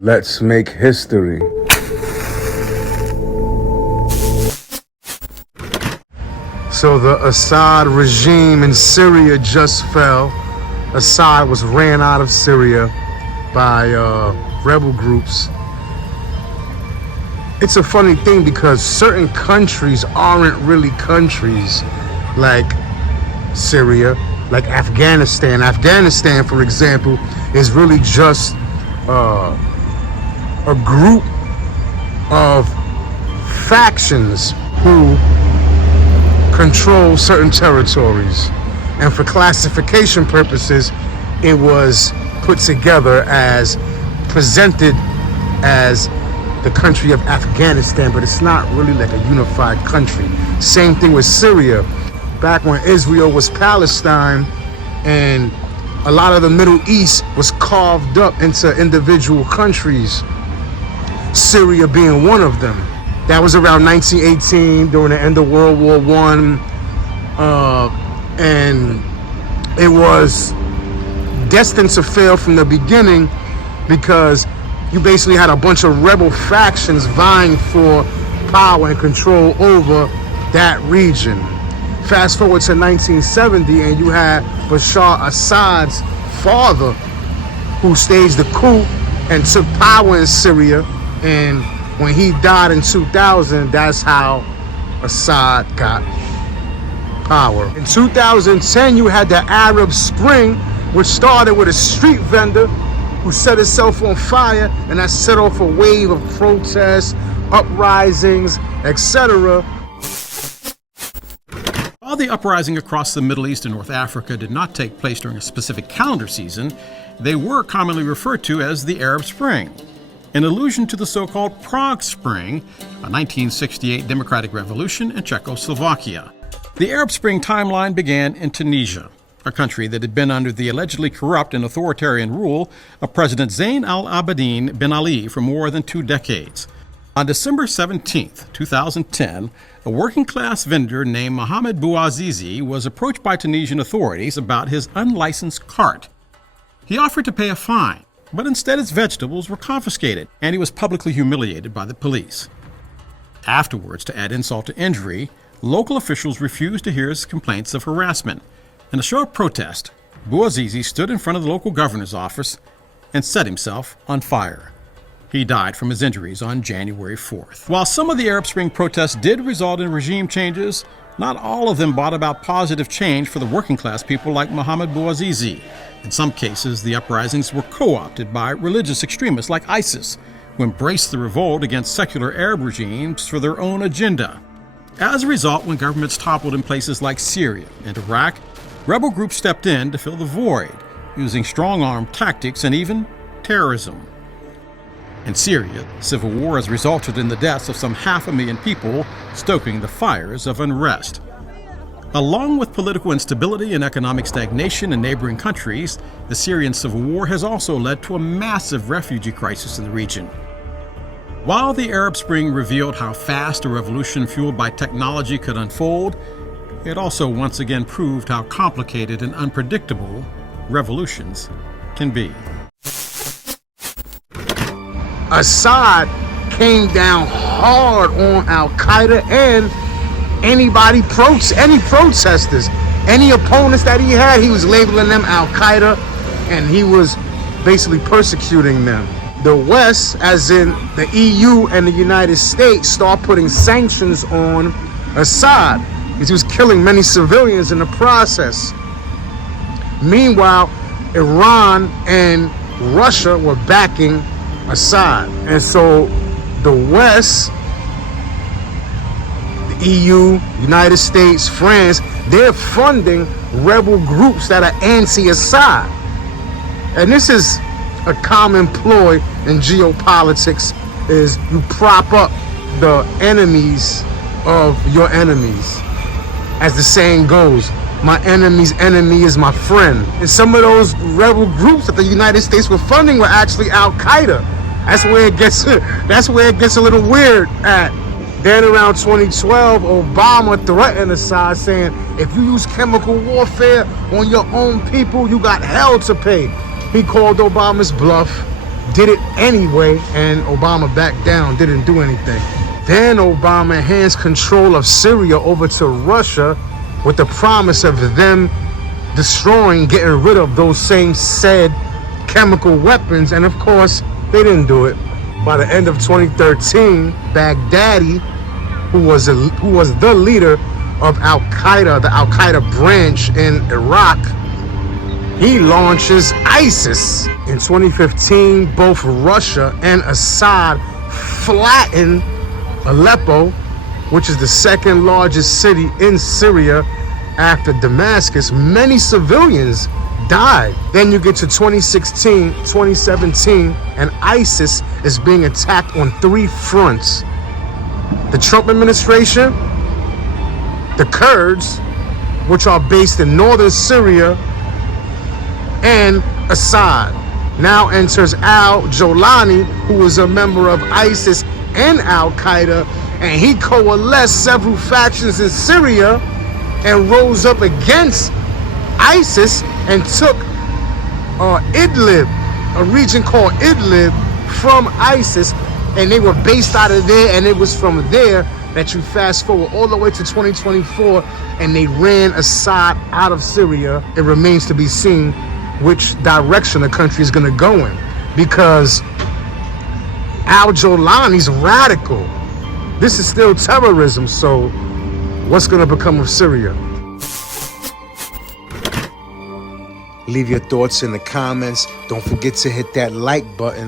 Let's make history. So the Assad regime in Syria just fell. Assad was ran out of Syria by rebel groups. It's a funny thing because certain countries aren't really countries, like Syria, like Afghanistan. Afghanistan, for example, is really just a group of factions who control certain territories, and for classification purposes it was put together as presented as the country of Afghanistan, but it's not really like a unified country. Same thing with Syria. Back when Israel was Palestine and a lot of the Middle East was carved up into individual countries, Syria being one of them. That was around 1918 during the end of World War I. And it was destined to fail from the beginning because you basically had a bunch of rebel factions vying for power and control over that region. Fast forward to 1970 and you had Bashar Assad's father who staged the coup and took power in Syria, and when he died in 2000, that's how Assad got power. In 2010, you had the Arab Spring, which started with a street vendor who set himself on fire, and that set off a wave of protests, uprisings, etc. While the uprising across the Middle East and North Africa did not take place during a specific calendar season, they were commonly referred to as the Arab Spring, in allusion to the so-called Prague Spring, a 1968 democratic revolution in Czechoslovakia. The Arab Spring timeline began in Tunisia, a country that had been under the allegedly corrupt and authoritarian rule of President Zayn al-Abidine Ben Ali for more than 2 decades. On December 17, 2010, a working-class vendor named Mohamed Bouazizi was approached by Tunisian authorities about his unlicensed cart. He offered to pay a fine, but instead his vegetables were confiscated, and he was publicly humiliated by the police. Afterwards, to add insult to injury, local officials refused to hear his complaints of harassment. In a show of protest, Bouazizi stood in front of the local governor's office and set himself on fire. He died from his injuries on January 4th. While some of the Arab Spring protests did result in regime changes, not all of them brought about positive change for the working class people like Mohamed Bouazizi. In some cases, the uprisings were co-opted by religious extremists like ISIS, who embraced the revolt against secular Arab regimes for their own agenda. As a result, when governments toppled in places like Syria and Iraq, rebel groups stepped in to fill the void, using strong-arm tactics and even terrorism. In Syria, civil war has resulted in the deaths of some 500,000 people, stoking the fires of unrest. Along with political instability and economic stagnation in neighboring countries, the Syrian civil war has also led to a massive refugee crisis in the region. While the Arab Spring revealed how fast a revolution fueled by technology could unfold, it also once again proved how complicated and unpredictable revolutions can be. Assad came down hard on Al-Qaeda and any protesters, any opponents that he had, he was labeling them Al-Qaeda, and he was basically persecuting them. The West, as in the EU and the United States, start putting sanctions on Assad because he was killing many civilians in the process. Meanwhile, Iran and Russia were backing Assad, and so the West, the EU, United States, France, they're funding rebel groups that are anti-Assad. And this is a common ploy in geopolitics, is you prop up the enemies of your enemies. As the saying goes, my enemy's enemy is my friend. And some of those rebel groups that the United States were funding were actually Al-Qaeda. That's where it gets a little weird at. Then around 2012, Obama threatened Assad, saying, if you use chemical warfare on your own people, you got hell to pay. He called Obama's bluff, did it anyway, and Obama backed down, didn't do anything. Then Obama hands control of Syria over to Russia with the promise of them destroying, getting rid of those same said chemical weapons, and of course, they didn't do it. By the end of 2013, Baghdadi, who was the leader of Al-Qaeda, the Al-Qaeda branch in Iraq, he launches ISIS. In 2015, both Russia and Assad flattened Aleppo, which is the second largest city in Syria after Damascus. Many civilians died. Then you get to 2016, 2017, and ISIS is being attacked on 3 fronts. The Trump administration, the Kurds, which are based in northern Syria, and Assad. Now enters al-Jolani, who is a member of ISIS and Al-Qaeda, and he coalesced several factions in Syria and rose up against ISIS and took Idlib, a region called Idlib, from ISIS, and they were based out of there, and it was from there that you fast forward all the way to 2024, and they ran Assad out of Syria. It remains to be seen which direction the country is going to go in, because al-Jolani's radical. This is still terrorism, so what's going to become of Syria? Leave your thoughts in the comments. Don't forget to hit that like button.